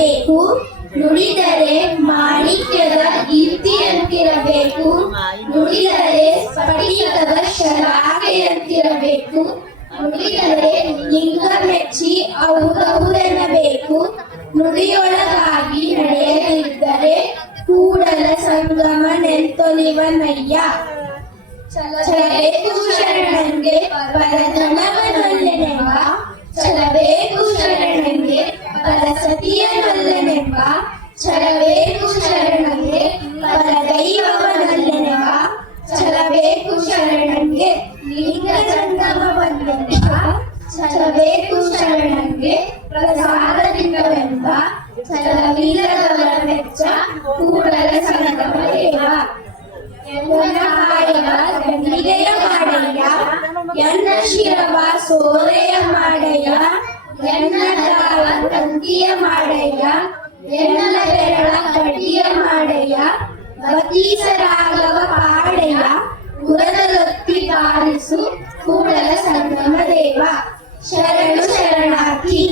ಅಂತಿರಬೇಕು ನುಡಿದರೆ ಮಾಣಿಕ್ಯದ ಕೀರ್ತಿಯಂತಿರಬೇಕು, ನುಡಿದರೆ ಸ್ಫಟಿಕದ ಶಲಾಕೆಯಂತಿರಬೇಕು ನುಡಿದರೆ ಲಿಂಗ ಮೆಚ್ಚಿ ಔದೌದೆನ್ನಬೇಕು ನುಡಿಯೊಳಗಾಗಿ ನಡೆಯದಿದ್ದರೆ ಕೂಡಲ ಸಂಗಮ ನೆಲ್ತೊಲಿವನಯ್ಯ ಛಲಬೇಕು ಶರಣಂಗೆ ಪರಸತಿಯನೊಲ್ಲೆನೆಂಬ ಛಲಬೇಕು ಶರಣಂಗೆ ಪರದೈವವನೊಲ್ಲೆನೆಂಬ ಛಲಬೇಕು ಶರಣಂಗೆ, ಲಿಂಗ ಸಂಗಮವನ್ನೆಂಬ ಛಲಬೇಕು ಶರಣಂಗೆ, ಪ್ರಸಾದಲಿಂಗವೆಂಬ ಛಲವಿಲ್ಲದವರ ಮೆಚ್ಚ ಕೂಡಲ ಸಂಗಮ ದೇವ ಗಂಡಿಗೆಯ ಮಾಡಯ್ಯ ಎನ್ನ ಶಿರವ ಸೋರೆಯ ಮಾಡಯ್ಯ ಎನ್ನ ತಂತಿಯ ಮಾಡಯ್ಯ ಬೆನ್ನಲ ಬೆರಳ ಕಂಠೀಯ ಮಾಡಯ್ಯ ಬತೀಸರಾಗವ ಪಾಡಯ್ಯ ಉರದಲೊತ್ತಿ ಬಾರಿಸು ಕೂಡಲ ಸಂಗಮ ದೇವ. ಶರಣು ಶರಣಾರ್ಥಿ.